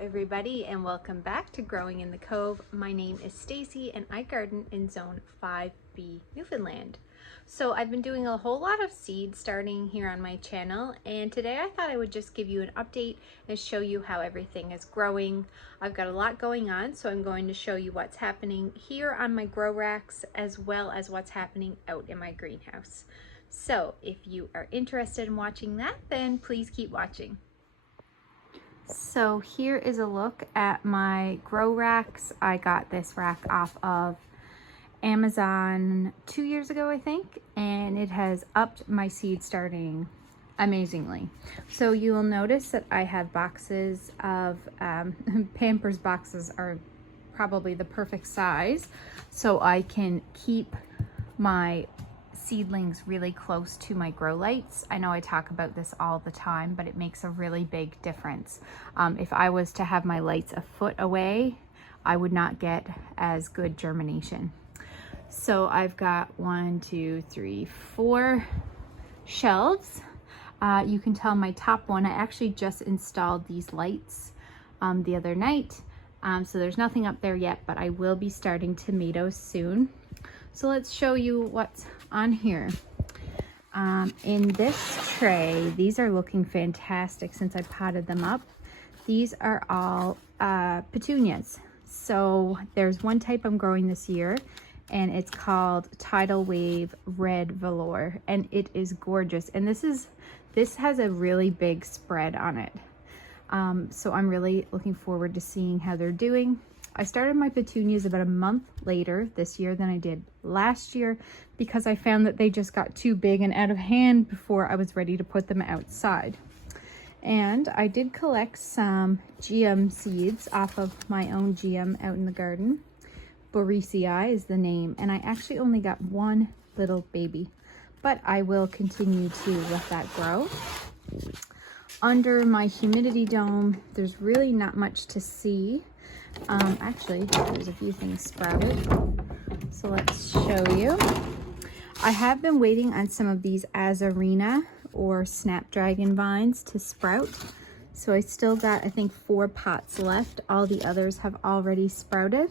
everybody, and welcome back to Growing in the Cove. My name is Stacy and I garden in Zone 5B, Newfoundland. So I've been doing a whole lot of seed starting here on my channel, and today I thought I would just give you an update and show you how everything is growing. I've got a lot going on, so I'm going to show you what's happening here on my grow racks as well as what's happening out in my greenhouse. So if you are interested in watching that, then please keep watching. So here is a look at my grow racks. I got this rack off of Amazon 2 years ago, I think, and it has upped my seed starting amazingly. So you will notice that I have boxes of Pampers. Boxes are probably the perfect size, so I can keep my seedlings really close to my grow lights. I know I talk about this all the time, but it makes a really big difference. If I was to have my lights a foot away, I would not get as good germination. So I've got 4 shelves. You can tell my top one, I actually just installed these lights the other night. So there's nothing up there yet, but I will be starting tomatoes soon. So let's show you what's on here. In this tray, these are looking fantastic since I potted them up. These are all petunias. So there's one type I'm growing this year, and it's called Tidal Wave Red Velour, and it is gorgeous. And this has a really big spread on it. So I'm really looking forward to seeing how they're doing. I started my petunias about a month later this year than I did last year because I found that they just got too big and out of hand before I was ready to put them outside. And I did collect some GM seeds off of my own GM out in the garden. Borisii is the name, and I actually only got one little baby, but I will continue to let that grow. Under my humidity dome, there's really not much to see. Actually, there's a few things sprouted, so let's show you. I have been waiting on some of these azarina or snapdragon vines to sprout, so I still got, I think, 4 pots left. All the others have already sprouted.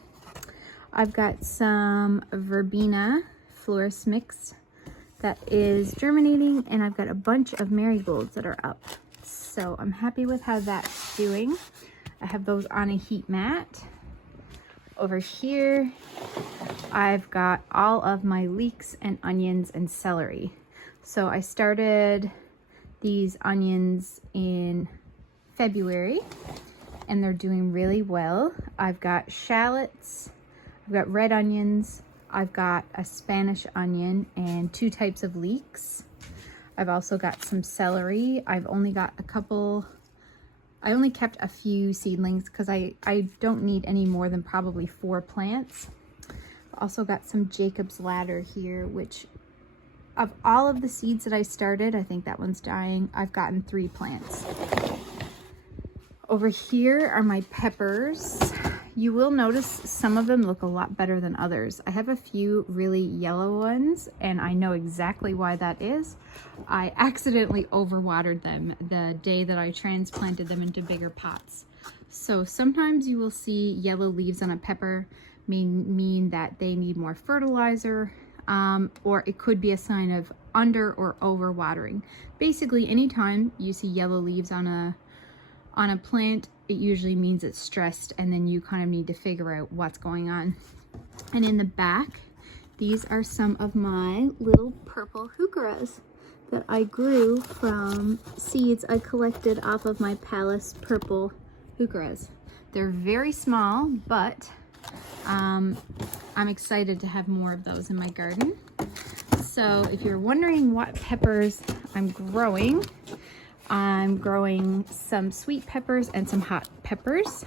I've got some verbena floris mix that is germinating, and I've got a bunch of marigolds that are up, so I'm happy with how that's doing. I have those on a heat mat. Over here, I've got all of my leeks and onions and celery. So I started these onions in February, and they're doing really well. I've got shallots, I've got red onions, I've got a Spanish onion, and 2 types of leeks. I've also got some celery. I've only got I only kept a few seedlings because I don't need any more than probably 4 plants. I've also got some Jacob's Ladder here, which of all of the seeds that I started, I think that one's dying. I've gotten 3 plants. Over here are my peppers. You will notice some of them look a lot better than others. I have a few really yellow ones, and I know exactly why that is. I accidentally overwatered them the day that I transplanted them into bigger pots. So sometimes you will see yellow leaves on a pepper mean that they need more fertilizer, or it could be a sign of under or over watering. Basically, anytime you see yellow leaves on a plant, it usually means it's stressed, and then you kind of need to figure out what's going on. And in the back, these are some of my little purple heucheras that I grew from seeds I collected off of my Palace purple heucheras. They're very small, but I'm excited to have more of those in my garden. So if you're wondering what peppers I'm growing some sweet peppers and some hot peppers.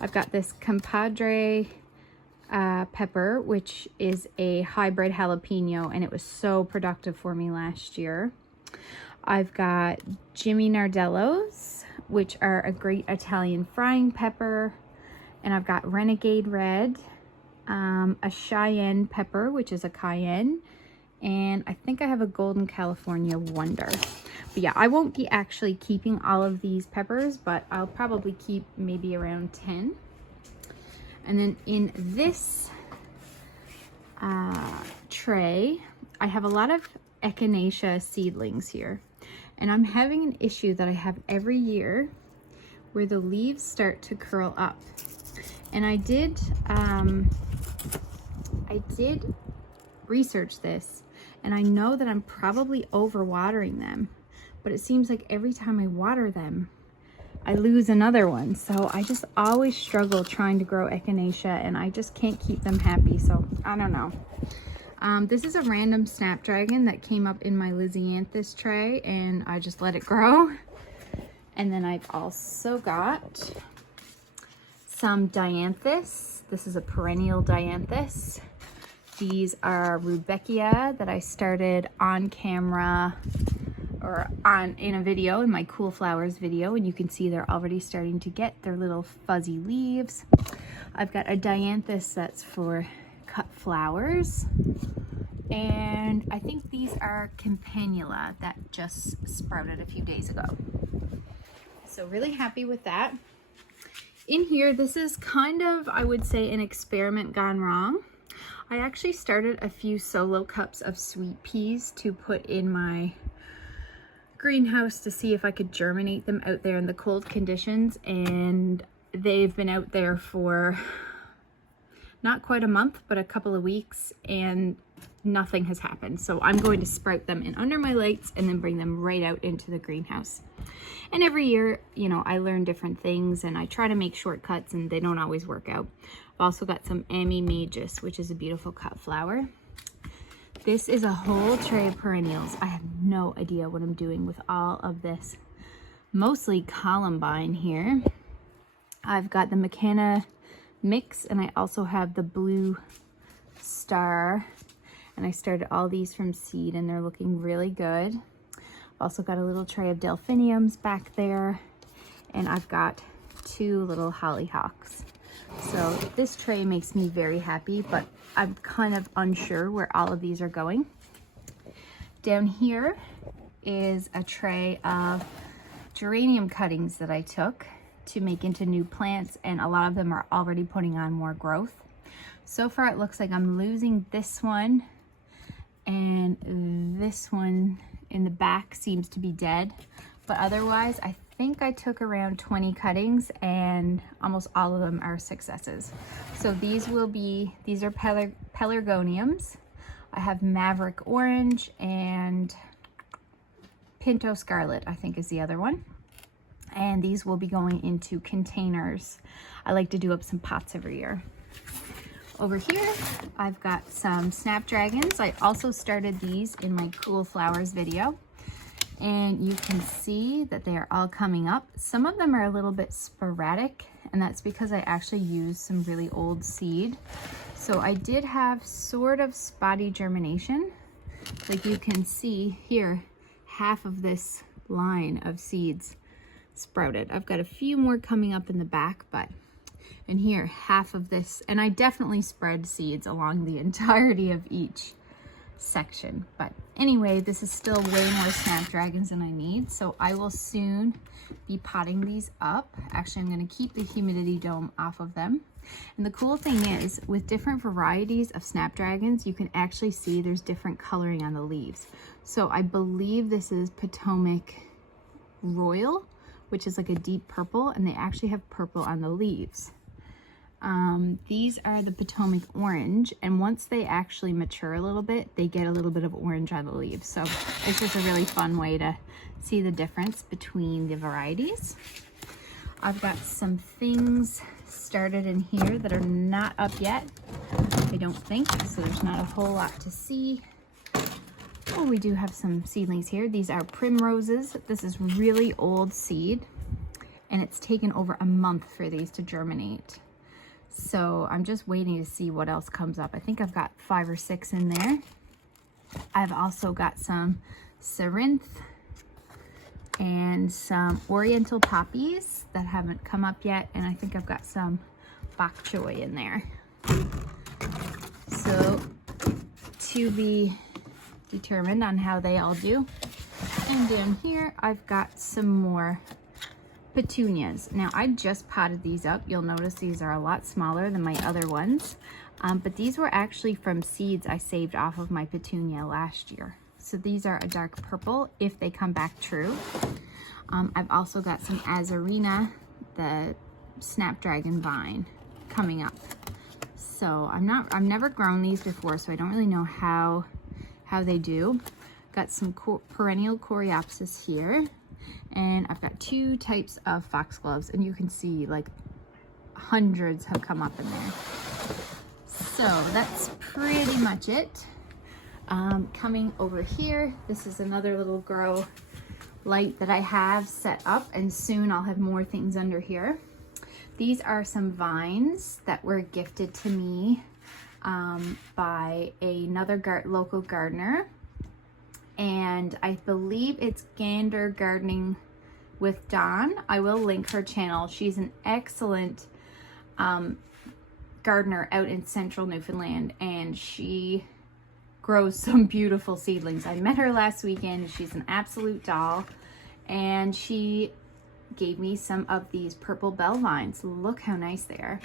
I've got this compadre pepper, which is a hybrid jalapeno, and it was so productive for me last year. I've got Jimmy Nardellos, which are a great Italian frying pepper, and I've got Renegade Red, a Cheyenne pepper, which is a cayenne, and I think I have a Golden California Wonder. But yeah, I won't be actually keeping all of these peppers, but I'll probably keep maybe around 10. And then in this tray, I have a lot of echinacea seedlings here. And I'm having an issue that I have every year where the leaves start to curl up. And I did research this, and I know that I'm probably overwatering them, but it seems like every time I water them, I lose another one. So I just always struggle trying to grow echinacea, and I just can't keep them happy. So I don't know. This is a random snapdragon that came up in my Lisianthus tray, and I just let it grow. And then I've also got some dianthus. This is a perennial dianthus. These are rudbeckia that I started on camera or in a video, in my Cool Flowers video, and you can see they're already starting to get their little fuzzy leaves. I've got a dianthus that's for cut flowers, and I think these are campanula that just sprouted a few days ago. So really happy with that. In here, this is kind of, I would say, an experiment gone wrong. I actually started a few solo cups of sweet peas to put in my greenhouse to see if I could germinate them out there in the cold conditions, and they've been out there for not quite a month, but a couple of weeks, and nothing has happened. So I'm going to sprout them in under my lights and then bring them right out into the greenhouse. And every year, you know, I learn different things and I try to make shortcuts, and they don't always work out. I've also got some Ami Magus, which is a beautiful cut flower. This is a whole tray of perennials. I have no idea what I'm doing with all of this. Mostly columbine here. I've got the McKenna mix, and I also have the blue star. And I started all these from seed, and they're looking really good. I've also got a little tray of delphiniums back there, and I've got 2 little hollyhocks. So this tray makes me very happy, but I'm kind of unsure where all of these are going. Down here is a tray of geranium cuttings that I took to make into new plants, and a lot of them are already putting on more growth. So far it looks like I'm losing this one, and this one in the back seems to be dead, but otherwise I think I took around 20 cuttings, and almost all of them are successes. So these are pelargoniums. I have Maverick Orange and Pinto Scarlet, I think is the other one. And these will be going into containers. I like to do up some pots every year. Over here, I've got some snapdragons. I also started these in my Cool Flowers video, and you can see that they are all coming up. Some of them are a little bit sporadic, and that's because I actually used some really old seed. So I did have sort of spotty germination. Like you can see here, half of this line of seeds sprouted. I've got a few more coming up in the back, but and here half of this, and I definitely spread seeds along the entirety of each section. But anyway, this is still way more snapdragons than I need, so I will soon be potting these up. Actually, I'm going to keep the humidity dome off of them. And the cool thing is, with different varieties of snapdragons, you can actually see there's different coloring on the leaves. So I believe this is Potomac Royal, which is like a deep purple, and they actually have purple on the leaves. These are the Potomac Orange, and once they actually mature a little bit, they get a little bit of orange on the leaves. So it's just a really fun way to see the difference between the varieties. I've got some things started in here that are not up yet, I don't think, so there's not a whole lot to see. Oh, we do have some seedlings here. These are primroses. This is really old seed, and it's taken over a month for these to germinate. So I'm just waiting to see what else comes up. I think I've got 5 or 6 in there. I've also got some Cerinthe and some oriental poppies that haven't come up yet, and I think I've got some bok choy in there. So to be determined on how they all do. And down here, I've got some more petunias. Now, I just potted these up. You'll notice these are a lot smaller than my other ones. But these were actually from seeds I saved off of my petunia last year. So these are a dark purple if they come back true. I've also got some azarina, the snapdragon vine, coming up. So I've never grown these before, so I don't really know how they do. Got some perennial coreopsis here, and I've got 2 types of foxgloves, and you can see like hundreds have come up in there. So that's pretty much it. Coming over here, this is another little grow light that I have set up, and soon I'll have more things under here. These are some vines that were gifted to me by another local gardener, and I believe it's Gander Gardening with Dawn. I will link her channel. She's an excellent gardener out in central Newfoundland, and she grows some beautiful seedlings. I met her last weekend. She's an absolute doll, and she gave me some of these purple bell vines. Look how nice they are.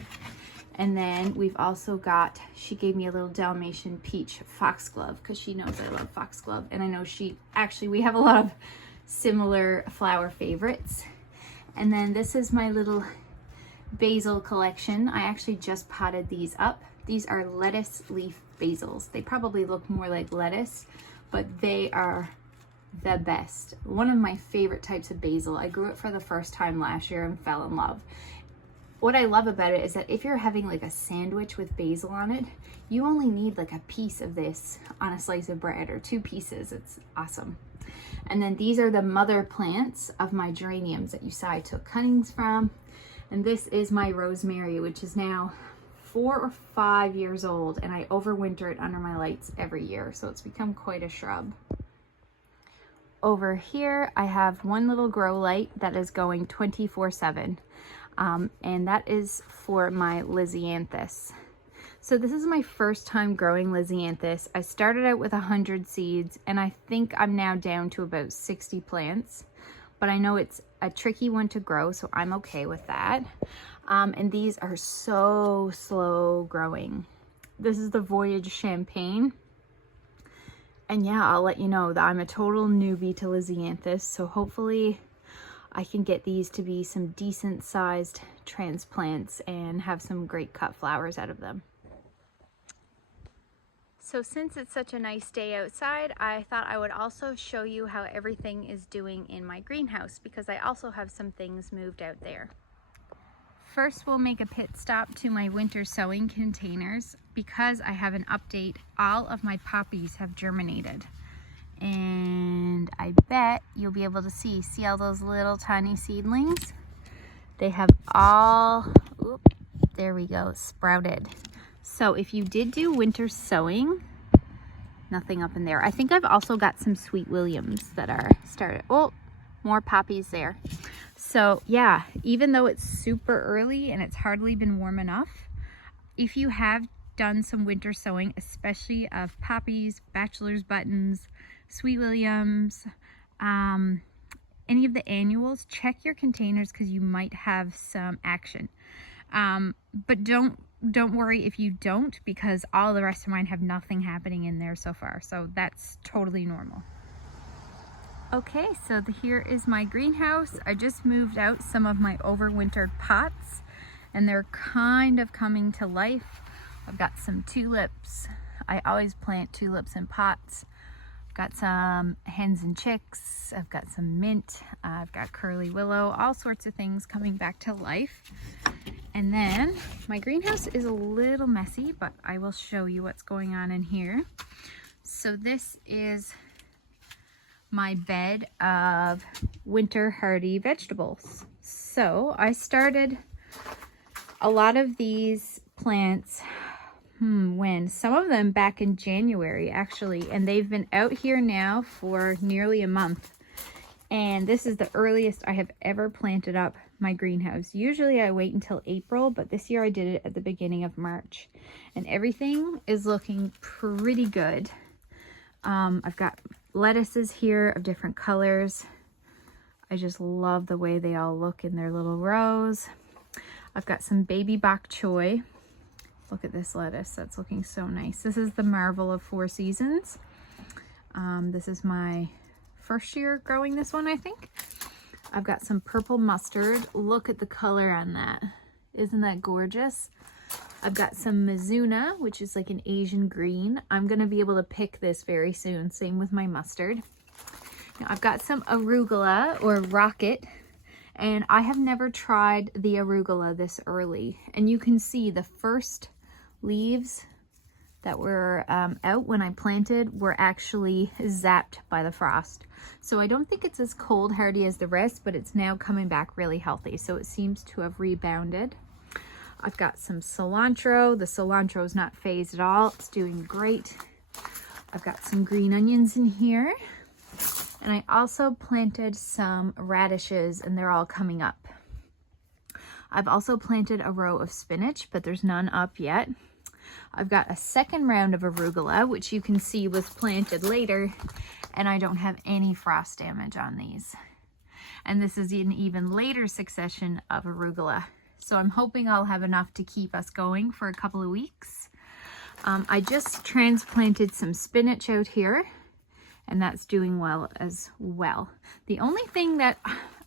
And then we've also got, she gave me a little Dalmatian peach foxglove because she knows I love foxglove, and I know we have a lot of similar flower favorites. And then this is my little basil collection. I actually just potted these up. These are lettuce leaf basils. They probably look more like lettuce, but they are the best. One of my favorite types of basil. I grew it for the first time last year and fell in love. What I love about it is that if you're having like a sandwich with basil on it, you only need like a piece of this on a slice of bread, or 2 pieces. It's awesome. And then these are the mother plants of my geraniums that you saw I took cuttings from. And this is my rosemary, which is now 4 or 5 years old, and I overwinter it under my lights every year, so it's become quite a shrub. Over here, I have one little grow light that is going 24/7, and that is for my Lisianthus. So this is my first time growing Lisianthus. I started out with 100 seeds, and I think I'm now down to about 60 plants, but I know it's a tricky one to grow, so I'm okay with that. And these are so slow growing. This is the Voyage Champagne. And yeah, I'll let you know that I'm a total newbie to Lisianthus, so hopefully I can get these to be some decent sized transplants and have some great cut flowers out of them. So since it's such a nice day outside, I thought I would also show you how everything is doing in my greenhouse, because I also have some things moved out there. First, we'll make a pit stop to my winter sowing containers. Because I have an update, all of my poppies have germinated. And I bet you'll be able to see all those little tiny seedlings? They have all, there we go, sprouted. So if you did do winter sowing, nothing up in there. I think I've also got some Sweet Williams that are started. Oh, more poppies there. So yeah, even though it's super early and it's hardly been warm enough, if you have done some winter sowing, especially of poppies, bachelor's buttons, Sweet Williams, any of the annuals, check your containers because you might have some action. But don't worry if you don't, because all the rest of mine have nothing happening in there so far. So that's totally normal. Okay, so here is my greenhouse. I just moved out some of my overwintered pots, and they're kind of coming to life. I've got some tulips. I always plant tulips in pots. I've got some hens and chicks. I've got some mint. I've got curly willow, all sorts of things coming back to life. And then my greenhouse is a little messy, but I will show you what's going on in here. So this is my bed of winter hardy vegetables. So I started a lot of these plants when some of them back in January actually, and they've been out here now for nearly a month, and this is the earliest I have ever planted up my greenhouse. Usually I wait until April, but this year I did it at the beginning of March, and everything is looking pretty good. I've got lettuces here of different colors. I just love the way they all look in their little rows. I've got some baby bok choy. Look at this lettuce, that's looking so nice. This is the Marvel of 4 Seasons. This is my first year growing this one, I think. I've got some purple mustard. Look at the color on that. Isn't that gorgeous? I've got some Mizuna, which is like an Asian green. I'm gonna be able to pick this very soon. Same with my mustard. Now I've got some arugula or rocket, and I have never tried the arugula this early. And you can see the first leaves that were out when I planted were actually zapped by the frost. So I don't think it's as cold hardy as the rest, but it's now coming back really healthy. So it seems to have rebounded. I've got some cilantro. The cilantro is not phased at all. It's doing great. I've got some green onions in here. And I also planted some radishes, and they're all coming up. I've also planted a row of spinach, but there's none up yet. I've got a second round of arugula, which you can see was planted later, and I don't have any frost damage on these. And this is an even later succession of arugula. So I'm hoping I'll have enough to keep us going for a couple of weeks. I just transplanted some spinach out here, and that's doing well as well. The only thing that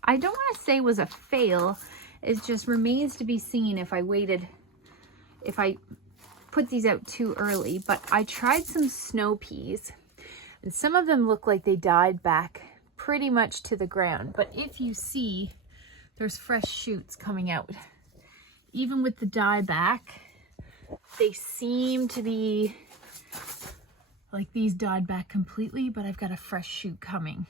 I don't want to say was a fail, is just remains to be seen if I put these out too early, but I tried some snow peas, and some of them look like they died back pretty much to the ground. But if you see, there's fresh shoots coming out. Even with the dieback, they seem to be like these died back completely, but I've got a fresh shoot coming.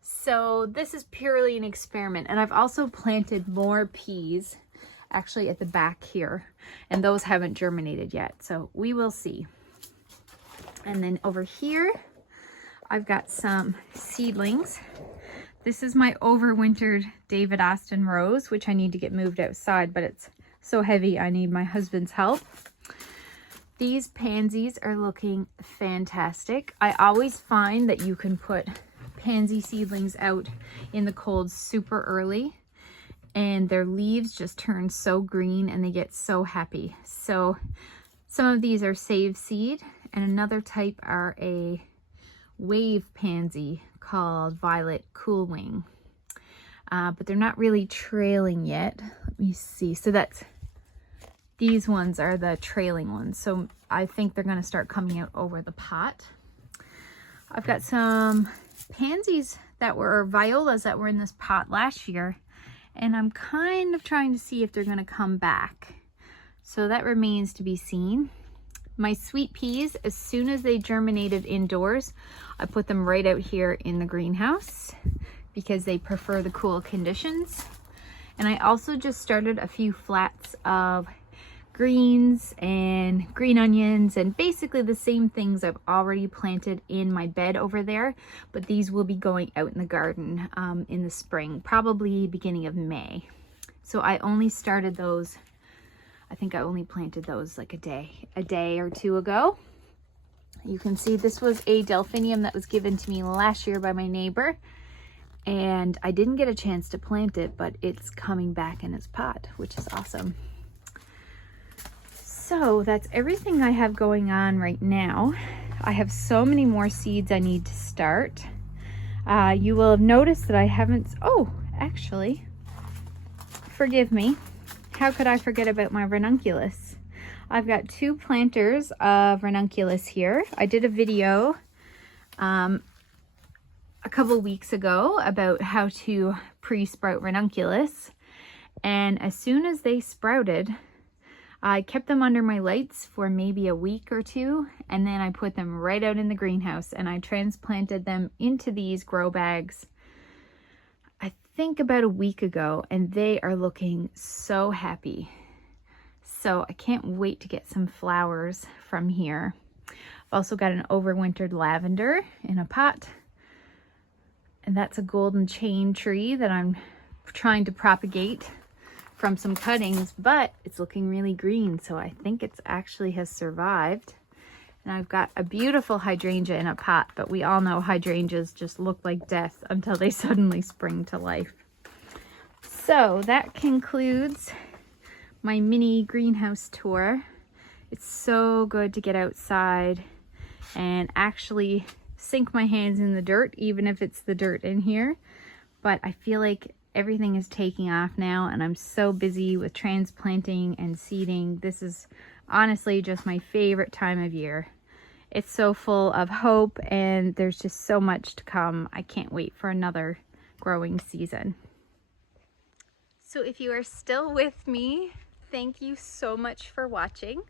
So this is purely an experiment. And I've also planted more peas actually at the back here, and those haven't germinated yet. So we will see. And then over here, I've got some seedlings. This is my overwintered David Austin rose, which I need to get moved outside, but it's so heavy I need my husband's help. These pansies are looking fantastic. I always find that you can put pansy seedlings out in the cold super early, and their leaves just turn so green and they get so happy. So some of these are save seed, and another type are a wave pansy called Violet Cool Wing. But they're not really trailing yet. Let me see. So these ones are the trailing ones. So I think they're going to start coming out over the pot. I've got some pansies that were violas that were in this pot last year, and I'm kind of trying to see if they're going to come back. So that remains to be seen. My sweet peas, as soon as they germinated indoors, I put them right out here in the greenhouse because they prefer the cool conditions. And I also just started a few flats of greens and green onions, and basically the same things I've already planted in my bed over there, but these will be going out in the garden in the spring, probably beginning of May. So I only started those, I think I only planted those like a day or two ago. You can see this was a delphinium that was given to me last year by my neighbor, and I didn't get a chance to plant it, but it's coming back in its pot, which is awesome. So that's everything I have going on right now. I have so many more seeds I need to start. You will have noticed that I haven't, oh, actually, forgive me. How could I forget about my ranunculus? I've got 2 planters of ranunculus here. I did a video a couple weeks ago about how to pre-sprout ranunculus. And as soon as they sprouted, I kept them under my lights for maybe a week or 2, and then I put them right out in the greenhouse, and I transplanted them into these grow bags, I think about a week ago, and they are looking so happy. So I can't wait to get some flowers from here. I've also got an overwintered lavender in a pot, and that's a golden chain tree that I'm trying to propagate from some cuttings, but it's looking really green, so I think it's actually has survived. And I've got a beautiful hydrangea in a pot, but we all know hydrangeas just look like death until they suddenly spring to life. So that concludes my mini greenhouse tour. It's so good to get outside and actually sink my hands in the dirt, even if it's the dirt in here. But I feel like everything is taking off now, and I'm so busy with transplanting and seeding. This is honestly just my favorite time of year. It's so full of hope, and there's just so much to come. I can't wait for another growing season. So if you are still with me, thank you so much for watching.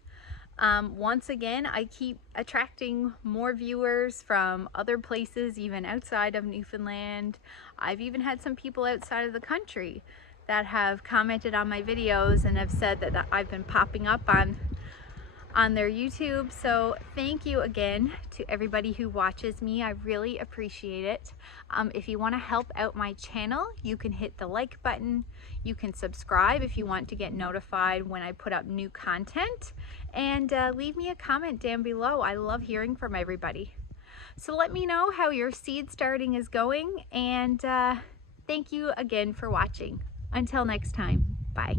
Once again, I keep attracting more viewers from other places, even outside of Newfoundland. I've even had some people outside of the country that have commented on my videos and have said that I've been popping up on their YouTube. So thank you again to everybody who watches me. I really appreciate it. If you want to help out my channel, you can hit the like button. You can subscribe if you want to get notified when I put up new content, and leave me a comment down below. I love hearing from everybody. So let me know how your seed starting is going, and thank you again for watching. Until next time, bye.